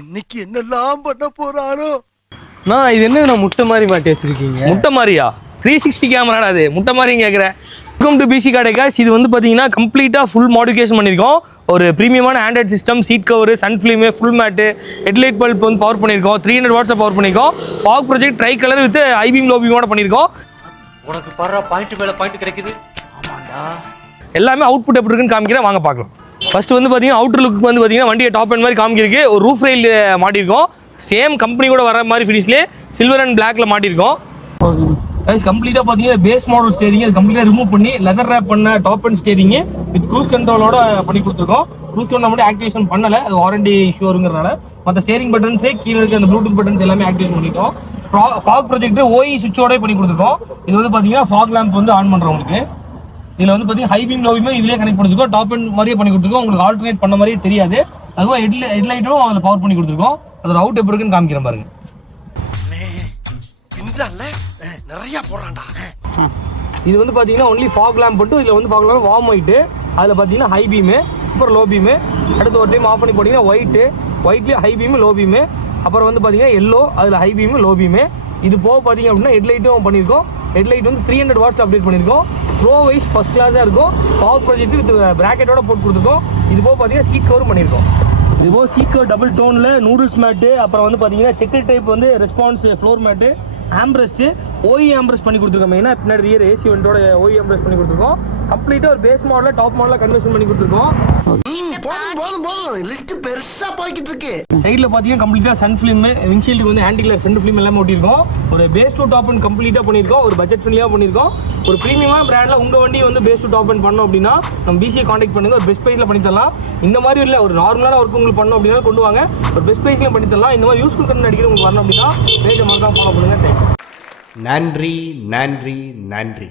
இன்னைக்கு என்னெல்லாம் பண்ண போறாரோ. நான் இது என்ன நான் முட்டை மாதிரி மாட்டி வச்சிருக்கீங்க? முட்டை மாதிரியா? 360 கேமராடா அது, முட்டை மாதிரியும் கேட்குறேன். Welcome to PC card guys. இது வந்து பார்த்தீங்கன்னா கம்ப்ளீட்டாக ஃபுல் மாடிஃபிகேஷன் பண்ணியிருக்கோம். ஒரு ப்ரீமியமான Android system, seat cover, sun film, full mat, headlight bulb வந்து பவர் பண்ணியிருக்கோம். 300 வாட்ஸை பவர் பண்ணியிருக்கோம். Fog project tri colour with high beam லோபீமோட பண்ணியிருக்கோம். உனக்கு பாரு பாயிண்ட் மேல பாயிண்ட் கிடைக்குது. ஆமாண்டா. எல்லாமே அவுட்புட் எப்படி இருக்குன்னு காமிக்கிறேன், வாங்க பார்க்கலாம். ஃபர்ஸ்ட் வந்து பார்த்தீங்கன்னா அவுட்டர் லுக் வந்து பார்த்தீங்கன்னா வண்டியை டாப் அண்ட் மாதிரி காமிக்கிருக்கு. ஒரு ரூஃப் ரெயில் மாட்டியிருக்கோம். சேம் கம்பெனி கூட வர மாதிரி ஃபினிஷ்லேயே சில்வர் அண்ட் பிளாக்ல மாட்டியிருக்கோம். கம்ப்ளீட்டாக பார்த்தீங்கன்னா பேஸ் மாடல் ஸ்டேரிங் அது கம்ப்ளீட்டாக ரிமூவ் பண்ணி லெதர் ரேப் பண்ண top and steering with cruise கண்ட்ரோலோட பண்ணி கொடுத்துருக்கோம். க்ரூஸ் கண்ட்ரோல் மட்டும் ஆக்டிவேஷன் பண்ணலை, அது வாரண்டி இஷ்யூ வருங்கிறனால. மற்ற ஸ்டேரிங் பட்டன்ஸே கீழே இருக்க அந்த ப்ளூடூத் பட்டன்ஸ் எல்லாமே ஆக்டிவேஷன் பண்ணிட்டோம். ஃபாக் ப்ராஜெக்ட் ஓஇ சுவிட்சோட பண்ணி கொடுத்துருக்கோம். இது வந்து பார்த்தீங்கன்னா ஃபாக் லேம்ப் வந்து ஆன் பண்ணுறவங்களுக்கு. இதில் வந்து பார்த்தீங்கன்னா ஹை பீம் லோ பீமே இதிலே கனெக்ட் பண்ணிருக்கோம். டாப் அண்ட் மாதிரியே பண்ணி கொடுத்துருக்கோம். உங்களுக்கு ஆல்டர்னேட் பண்ண மாதிரியே தெரியாது. அதுவும் ஹெட்லைட்டும் அதில் பவர் பண்ணி கொடுத்துருக்கோம். அதோட அவுட் எப்படி இருக்குன்னு காமிக்கிறேன் பாருங்க. நிறைய போறான்டா. இது வந்து பார்த்தீங்கன்னா ஒன்லி ஃபாக் லேம்ப் மட்டும். இதில் வந்து ஃபாக் லேம்ப் வார்ம் ஒயிட்டு, அதில் பார்த்தீங்கன்னா ஹை பீமு, அப்புறம் லோ பீமு. அடுத்து ஒரு டைம் ஆஃப் பண்ணி போட்டிங்கன்னா ஒயிட்லேயே ஹை பீமு லோ பீமு. அப்புறம் வந்து பார்த்தீங்கன்னா எல்லோ, அதில் ஹை பீமு லோ பீமு. இது போக பார்த்தீங்க அப்படின்னா ஹெட்லைட்டும் பண்ணியிருக்கோம். ஹெட்லைட் வந்து 300 வாட்ஸ் அப்டேட் பண்ணியிருக்கோம். ப்ரோ வைஸ் ஃபர்ஸ்ட் கிளாஸாக இருக்கும். ஃபாக் ப்ராஜெக்ட் வித் பிராக்கெட்டோட போட்டு கொடுத்துருக்கோம். இது போக பார்த்தீங்கன்னா சீட் கவரும் பண்ணியிருக்கோம். இது போக சீட் கவர் டபுள் டோனில் நூடுல்ஸ் மேட்டு, அப்புறம் வந்து பார்த்தீங்கன்னா செக்கர் டைப் வந்து response floor mat, armrest OE ஆம்ப்ரெஸ் பண்ணி கொடுத்துருக்கோம். மெயினாக பின்னாடி ரியர் ஏசி வெண்டோட ஓஇ ஆம்ப்ரெஸ் பண்ணி கொடுத்துருக்கோம். கம்ப்ளீட்டாக ஒரு பேஸ் மாடலில் டாப் மாடலில் கன்வர்ஷன் பண்ணி கொடுத்துருக்கோம். லிஸ்ட் பெருசா போய்கிட்டு இருக்கு. சைடில் பார்த்தீங்கன்னா கம்ப்ளீட்டாக சன் ஃபிலிம், விண்ட்ஷீல்டுக்கு வந்து ஆன்டி கிளர் ஃப்ரண்ட் ஃபிலிம் எல்லாமே ஓட்டியிருக்கோம். ஒரு பேஸ் டு டாப் அண்ட் கம்ப்ளீட்டாக பண்ணியிருக்கோம். ஒரு பட்ஜெட் ஃப்ரெண்ட்லியாக பண்ணியிருக்கோம். ஒரு ப்ரீமியமான பிராண்டில் உங்கள் வண்டி வந்து பேஸ் டு டாப் அண்ட் பண்ணோம் அப்படின்னா நம்ம பிசியை காண்டாக்ட் பண்ணுங்க. ஒரு பெஸ்ட் ப்ரைஸில் பண்ணி தரலாம். இந்த மாதிரி இல்லை, ஒரு நார்மலான ஒர்க் உங்களுக்கு பண்ணோம் அப்படின்னா கொண்டு வாங்க, ஒரு பெஸ்ட் ப்ரைஸில் பண்ணி தரலாம். இந்த மாதிரி யூஸ்ஃபுல் கண்டென்ட் அடிக்கிறது உங்களுக்கு வரணும் அப்படின்னா பேஜை மறக்காம ஃபாலோ பண்ணுங்கள். நன்றி நன்றி நன்றி.